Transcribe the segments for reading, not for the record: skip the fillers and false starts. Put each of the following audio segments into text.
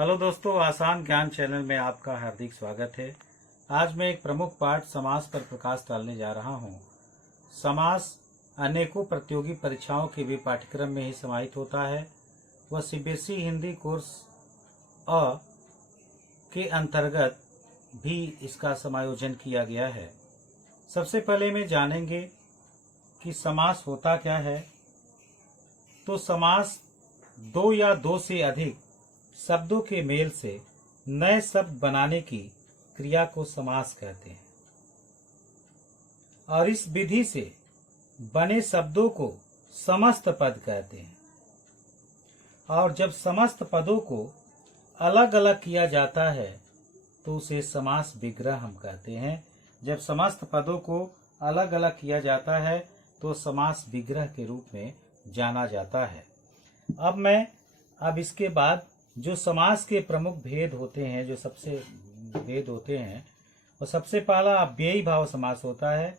Hello दोस्तों, आसान ज्ञान चैनल में आपका हार्दिक स्वागत है। आज मैं एक प्रमुख पाठ समास पर प्रकाश डालने जा रहा हूँ। समास अनेकों प्रतियोगी परीक्षाओं के भी पाठ्यक्रम में ही समाहित होता है। वह सीबीएसई हिंदी कोर्स अ के अंतर्गत भी इसका समायोजन किया गया है। सबसे पहले में जानेंगे कि समास होता क्या है। तो समास दो या दो से अधिक शब्दों के मेल से नए शब्द बनाने की क्रिया को समास कहते हैं और इस विधि से बने शब्दों को समस्त पद कहते हैं। और जब समस्त पदों को अलग अलग किया जाता है तो उसे समास विग्रह हम कहते हैं। जब समस्त पदों को अलग अलग किया जाता है तो समास विग्रह के रूप में जाना जाता है। अब इसके बाद जो समास के प्रमुख भेद होते हैं, जो सबसे भेद होते हैं, वो सबसे पहला अव्ययी भाव समास होता है,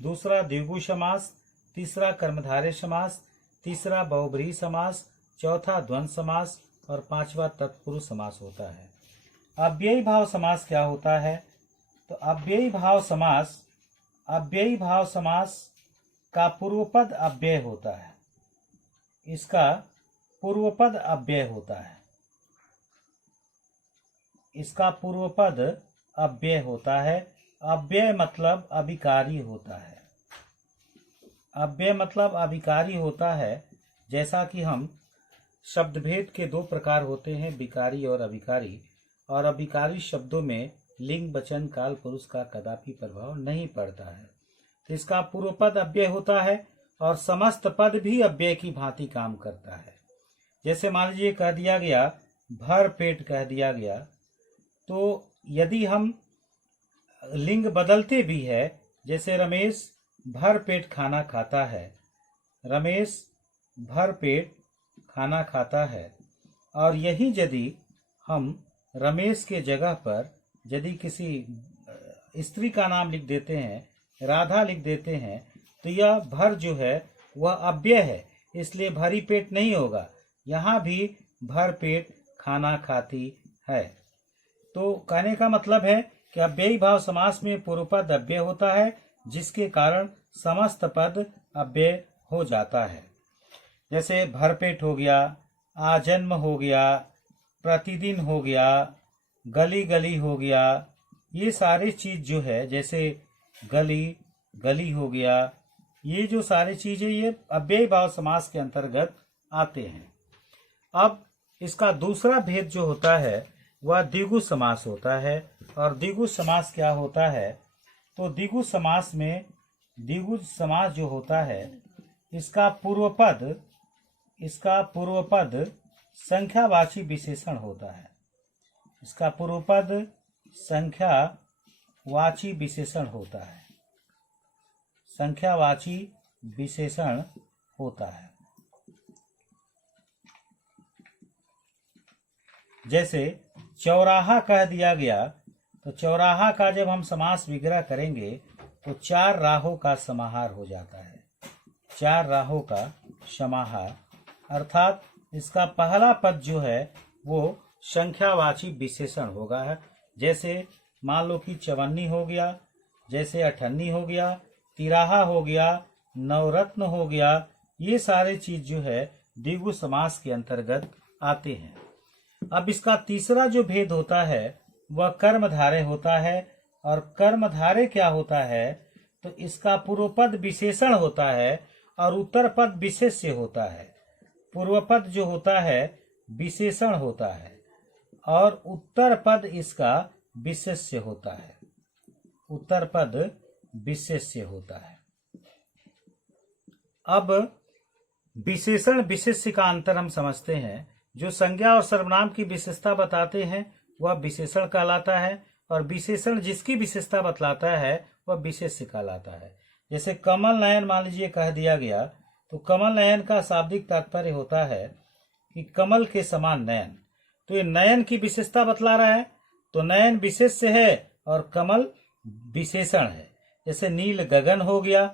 दूसरा द्विगु समास, तीसरा कर्मधारय समास, तीसरा बहुब्रीहि समास, चौथा द्वंद्व समास और पांचवा तत्पुरुष समास होता है। अव्ययी भाव समास क्या होता है? तो अव्ययी भाव समास का पूर्वपद अव्यय होता है। इसका पूर्वपद अव्यय होता है। अव्यय मतलब अविकारी होता है। जैसा कि हम शब्दभेद के दो प्रकार होते हैं, विकारी और अविकारी। और अविकारी शब्दों में लिंग, वचन, काल, पुरुष का कदापि प्रभाव नहीं पड़ता है। तो इसका पूर्वपद अव्यय होता है और समस्त पद भी अव्यय की भांति काम करता है। जैसे मान लीजिए कह दिया गया भर पेट, कह दिया गया, तो यदि हम लिंग बदलते भी है, जैसे रमेश भर पेट खाना खाता है, रमेश भर पेट खाना खाता है, और यही यदि हम रमेश के जगह पर यदि किसी स्त्री का नाम लिख देते हैं, राधा लिख देते हैं, तो यह भर जो है वह अव्यय है, इसलिए भरी पेट नहीं होगा। यहाँ भी भर पेट खाना खाती है। तो कहने का मतलब है कि अव्ययी भाव समास में पूर्वपद अव्यय होता है, जिसके कारण समस्त पद अव्यय हो जाता है। जैसे भरपेट हो गया, आजन्म हो गया, प्रतिदिन हो गया, गली गली हो गया। ये सारी चीज जो है, जैसे गली गली हो गया, ये जो सारी चीजें ये अव्ययी भाव समास के अंतर्गत आते हैं। अब इसका दूसरा भेद जो होता है वह द्विगु समास होता है। और द्विगु समास क्या होता है? तो द्विगु समास जो होता है, इसका पूर्वपद संख्यावाची विशेषण होता है। इसका पूर्वपद संख्यावाची विशेषण होता है। जैसे चौराहा कह दिया गया, तो चौराहा का जब हम समास विग्रह करेंगे तो चार राहों का समाहार हो जाता है। चार राहों का समाहार अर्थात इसका पहला पद जो है वो संख्यावाची विशेषण होगा। जैसे मान लो कि चवन्नी हो गया, जैसे अठन्नी हो गया, तिराहा हो गया, नवरत्न हो गया। ये सारे चीज जो है द्विगु समास के अंतर्गत आते हैं। अब इसका तीसरा जो भेद होता है वह कर्मधारय होता है। और कर्मधारय क्या होता है? तो इसका पूर्वपद विशेषण होता है और उत्तर पद विशेष्य होता है। पूर्वपद जो होता है विशेषण होता है और उत्तर पद इसका विशेष्य होता है। अब विशेषण विशेष्य का अंतर हम समझते हैं। जो संज्ञा और सर्वनाम की विशेषता बताते हैं वह विशेषण कहलाता है, और विशेषण जिसकी विशेषता बतलाता है वह विशेष्य कहलाता है। जैसे कमल नयन मान लीजिए कह दिया गया, तो कमल नयन का शाब्दिक तात्पर्य होता है कि कमल के समान नयन। तो ये नयन की विशेषता बतला रहा है, तो नयन विशेष्य है और कमल विशेषण है। जैसे नील गगन हो गया,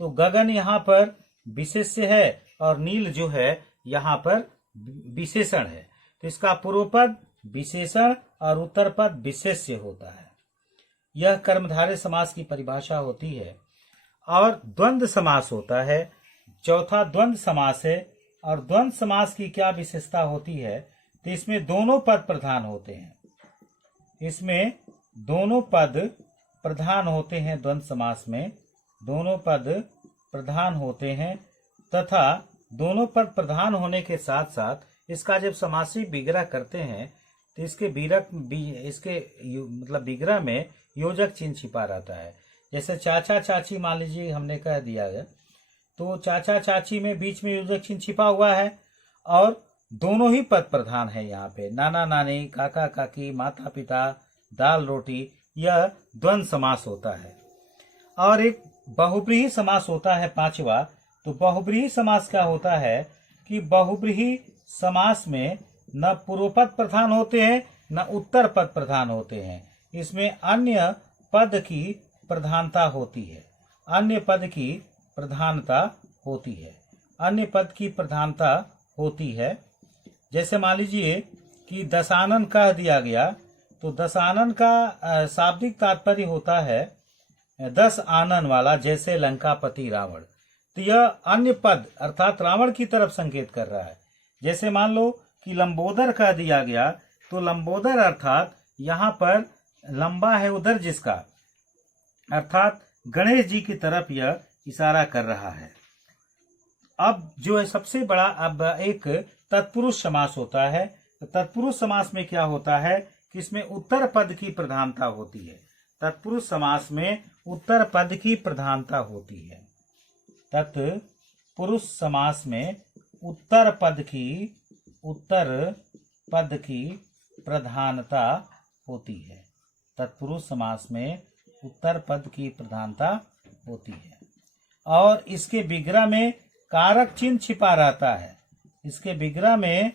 तो गगन यहाँ पर विशेष्य है और नील जो है यहाँ पर विशेषण है। तो इसका पूर्वपद विशेषण और उत्तर पद विशेष्य होता है। यह कर्मधारय समास की परिभाषा होती है। और द्वंद्व समास होता है। चौथा द्वंद्व समास है। और द्वंद्व समास की क्या विशेषता होती है, तो इसमें दोनों पद प्रधान होते हैं। इसमें दोनों पद प्रधान होते हैं। द्वंद्व समास में दोनों पद प्रधान होते हैं तथा दोनों पद प्रधान होने के साथ साथ इसका जब समासी विग्रह करते हैं तो इसके मतलब विग्रह में योजक चिन्ह छिपा रहता है। जैसे चाचा चाची मान लीजिए हमने कह दिया है, तो चाचा चाची में बीच में योजक चिन्ह छिपा हुआ है और दोनों ही पद प्रधान है। यहाँ पे नाना नानी, काका काकी, माता पिता, दाल रोटी, यह द्वंद्व समास होता है। और एक बहुब्रीहि समास होता है पांचवा। तो बहुब्रीहि समास क्या होता है कि बहुब्रीहि समास में न पूर्व पद प्रधान होते हैं न उत्तर पद प्रधान होते हैं। इसमें अन्य पद की प्रधानता होती है। अन्य पद की प्रधानता होती है। अन्य पद की प्रधानता होती है। जैसे मान लीजिए कि दशानन कह दिया गया, तो दशानन का शाब्दिक तात्पर्य होता है 10 आनन वाला, जैसे लंकापति रावण। तो यह अन्य पद अर्थात रावण की तरफ संकेत कर रहा है। जैसे मान लो कि लंबोदर कह दिया गया, तो लंबोदर अर्थात यहाँ पर लंबा है उधर जिसका, अर्थात गणेश जी की तरफ यह इशारा कर रहा है। अब जो है सबसे बड़ा, अब एक तत्पुरुष समास होता है। तो तत्पुरुष समास में क्या होता है कि इसमें उत्तर पद की प्रधानता होती है। तत्पुरुष समास में उत्तर पद की प्रधानता होती है। तत्पुरुष समास में उत्तर पद की प्रधानता होती है। तत्पुरुष समास में उत्तर पद की प्रधानता होती है और इसके विग्रह में कारक चिन्ह छिपा रहता है। इसके विग्रह में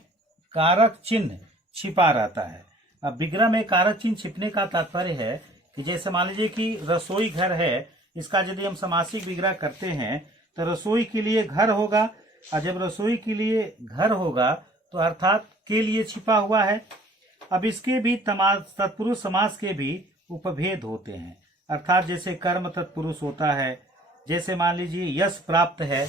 कारक चिन्ह छिपा रहता है। अब विग्रह में कारक चिन्ह छिपने का तात्पर्य है कि जैसे मान लीजिए कि रसोई घर है, इसका यदि हम समासिक विग्रह करते हैं तो रसोई के लिए घर होगा, और जब रसोई के लिए घर होगा तो अर्थात के लिए छिपा हुआ है। अब इसके भी तत्पुरुष समास के भी उपभेद होते हैं, अर्थात जैसे कर्म तत्पुरुष होता है। जैसे मान लीजिए यश प्राप्त है,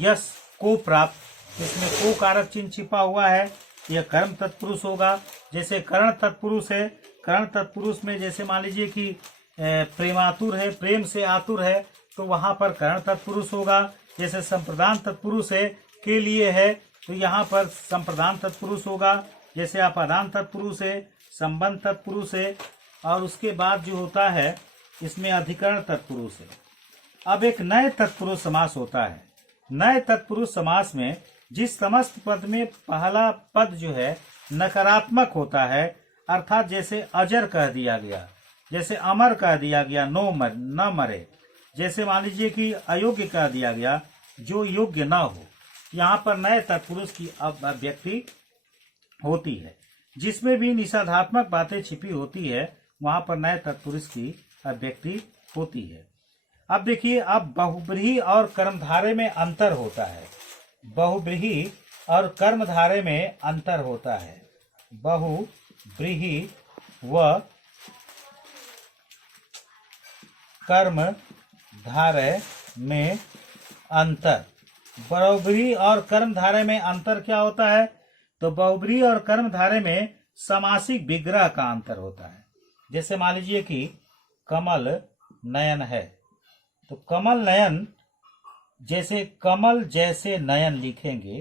यश को प्राप्त, इसमें को कारक चिन्ह छिपा हुआ है, यह कर्म तत्पुरुष होगा। जैसे कर्ण तत्पुरुष है, कर्ण तत्पुरुष में जैसे मान लीजिए कि प्रेमातुर है, प्रेम से आतुर है, तो वहां पर कर्ण तत्पुरुष होगा। जैसे संप्रदान तत्पुरुष है, के लिए है, तो यहाँ पर संप्रदान तत्पुरुष होगा। जैसे अपादान तत्पुरुष है, संबंध तत्पुरुष है, और उसके बाद जो होता है इसमें अधिकरण तत्पुरुष है। अब एक नए तत्पुरुष समास होता है। नए तत्पुरुष समास में जिस समस्त पद में पहला पद जो है नकारात्मक होता है, अर्थात जैसे अजर कह दिया गया, जैसे अमर कह दिया गया, न मरे। जैसे मान लीजिए कि अयोग्य कह दिया गया, जो योग्य न हो। यहाँ पर नए तत्पुरुष की अभिव्यक्ति होती है। जिसमें भी निषेधात्मक बातें छिपी होती है वहां पर नए तत्पुरुष की अभिव्यक्ति होती है। अब देखिए, अब बहुब्रीहि और कर्मधारय में अंतर होता है। बहुब्रीहि और कर्मधारय में अंतर होता है। बहुब्रीहि व कर्मधारय में अंतर। बहुब्रीहि और कर्मधारय में अंतर क्या होता है? तो बहुब्रीहि और कर्मधारय में समासिक विग्रह का अंतर होता है। जैसे मान लीजिए कि कमल नयन है, तो कमल नयन, जैसे कमल जैसे नयन लिखेंगे,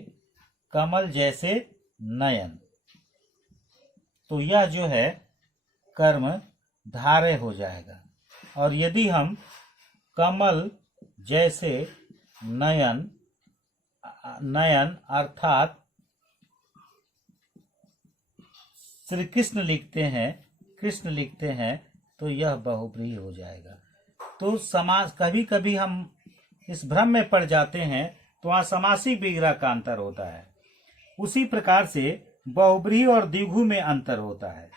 कमल जैसे नयन, तो यह जो है कर्म धारय हो जाएगा। और यदि हम कमल जैसे नयन, नयन अर्थात श्री कृष्ण लिखते हैं, कृष्ण लिखते हैं, तो यह बहुब्रीहि हो जाएगा। तो समास, कभी कभी हम इस भ्रम में पड़ जाते हैं, तो वहाँ समासिक विग्रह का अंतर होता है। उसी प्रकार से बहुब्रीहि और द्विगु में अंतर होता है।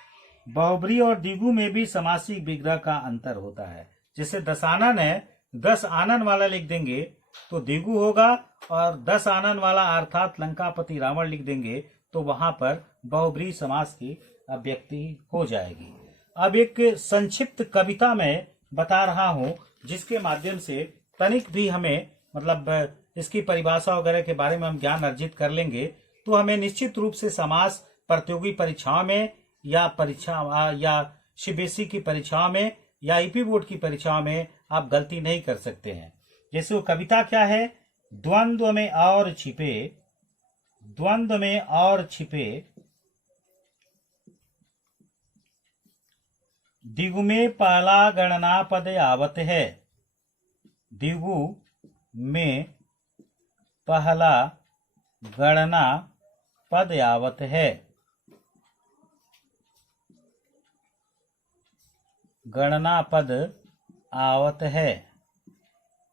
बहुब्रीहि और द्विगु में भी समासिक विग्रह का अंतर होता है। जैसे दशानन है, 10 आनन वाला लिख देंगे तो द्विगु होगा, और 10 आनन वाला अर्थात लंकापति रावण लिख देंगे तो वहां पर बहुब्रीहि समास की अभिव्यक्ति हो जाएगी। अब एक संक्षिप्त कविता मैं बता रहा हूं जिसके माध्यम से तनिक भी हमें मतलब इसकी परिभाषा वगैरह के बारे में हम ज्ञान अर्जित कर लेंगे तो हमें निश्चित रूप से समास प्रतियोगी परीक्षाओं में या सीबीएसई की परीक्षाओं में या ईपी बोर्ड की परीक्षाओं में आप गलती नहीं कर सकते हैं। जैसे वो कविता क्या है, द्वंद्व में और छिपे दिगु में पहला गणना पद आवत है। दिगु में पहला गणना पद आवत है। गणना पद आवत है।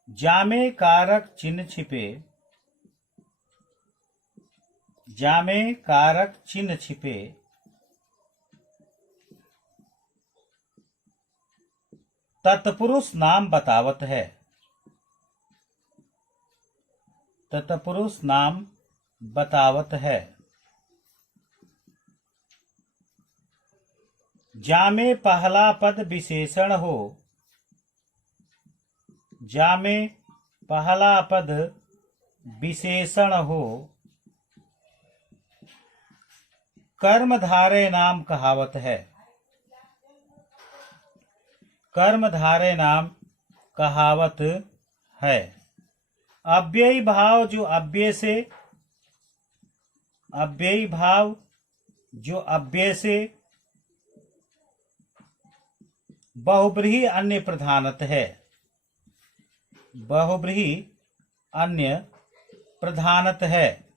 जामे कारक चिन्ह छिपे। जामे कारक चिन्ह छिपे तत्पुरुष नाम बतावत है। तत्पुरुष नाम बतावत है। जामे पहला पद विशेषण हो। जामे पहला पद विशेषण हो कर्मधारय नाम कहावत है। कर्मधारय नाम कहावत है। अव्ययी भाव जो अव्यय से बहुब्रीहि अन्य प्रधानत है। बहुब्रीहि अन्य प्रधानत है।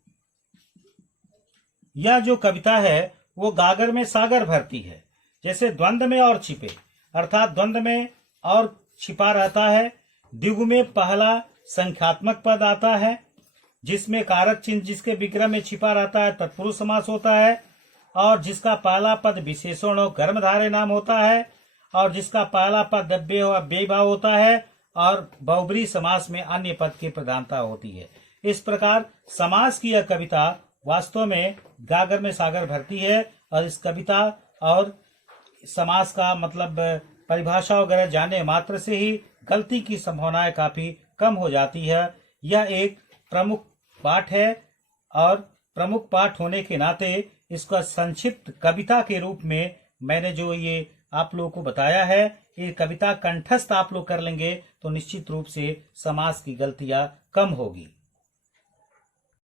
यह जो कविता है वो गागर में सागर भरती है। जैसे द्वंद्व में और छिपे अर्थात द्वंद्व में और छिपा रहता है। द्विगु में पहला संख्यात्मक पद आता है जिसमें कारक चिन्ह जिसके विग्रह में छिपा रहता है तत्पुरुष समास होता है। और जिसका पहला पद विशेषण हो कर्मधारय नाम होता है। और जिसका पहला पद अव्यय हो अव्ययी भाव होता है। और बहुब्रीहि समास में अन्य पद की प्रधानता होती है। इस प्रकार समास की यह कविता वास्तव में गागर में सागर भरती है। और इस कविता और समास का मतलब परिभाषा वगैरह जाने मात्र से ही गलती की संभावनाएं काफी कम हो जाती है। यह एक प्रमुख पाठ है और प्रमुख पाठ होने के नाते इसका संक्षिप्त कविता के रूप में मैंने जो ये आप लोगों को बताया है, ये कविता कंठस्थ आप लोग कर लेंगे तो निश्चित रूप से समास की गलतियां कम होगी।